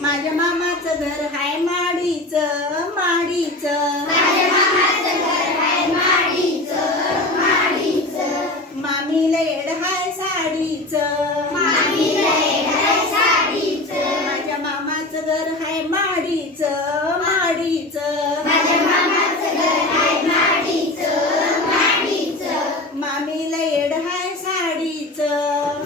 माझ्या मामाचं घर हाय माडीचं माडीचं मामीला येड हाय साडीचं माझ्या मामाचं घर हाय माडीचं माडीचं मामीला येड हाय साडीचं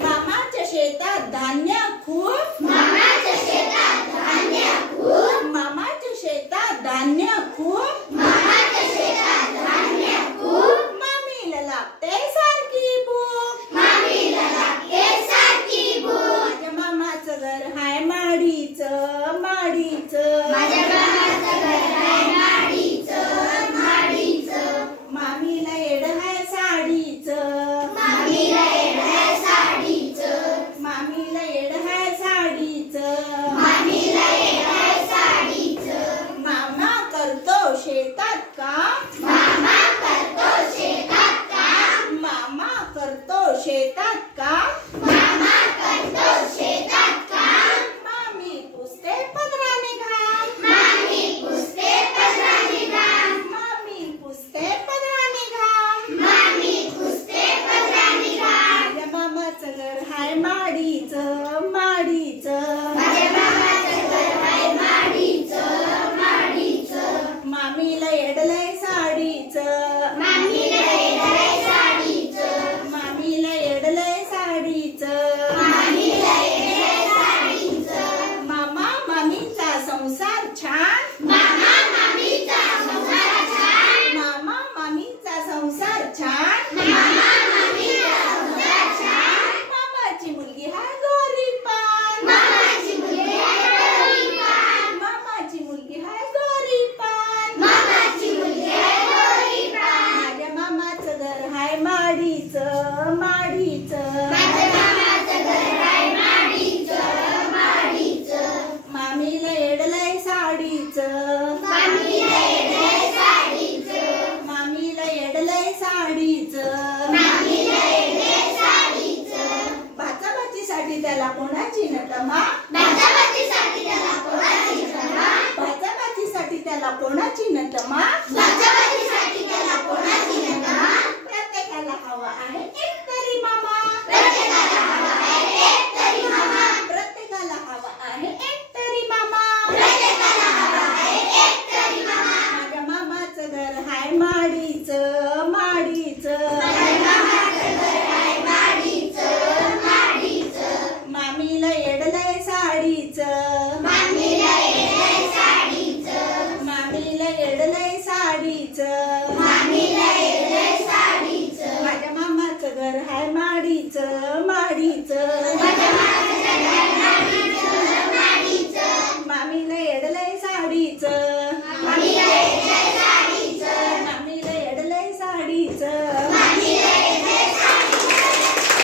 मामाच्या शेतात धान्य खूप मामाच्या शेतात धान्य खूप मामीला लागते सारखी भूक माझ्या मामाचं घर हाय माडीचं माडीचं मामीला येड हाय साडीचं मामीला येड हाय साडीचं मामा करतो शेतात काम मामा करतो शेतात काम मामी पुसते पदराने घाम मामी पुसते पदराने घाम माझ्या मामाचं घर हाय माडीचं माडीचं मामीला येडलंय साडीचं मामीला येडलंय साडीचं मामा मामीचा संसार छान मामा मामीचा संसार छान मामाची मुलगी हाय गोरीपान मामाची मुलगी हाय गोरीपान माझ्या मामाचं घर हाय माडीचं माडीचं मामीला येडलंय साडीचं मामीला येडलंय साडीचं भाचाभाचीसाठी त्याला कोणाची नटमा भाचाभाचीसाठी त्याला कोणाची नटमा प्रत्येकाला हवा आहे एक तरी मामा प्रत्येकाला हवा आहे एक तरी मामा माझ्या मामाचं घर हाय माडीचं माडीचं मामीला येडलंय साडीचं मामीला येडलंय साडीचं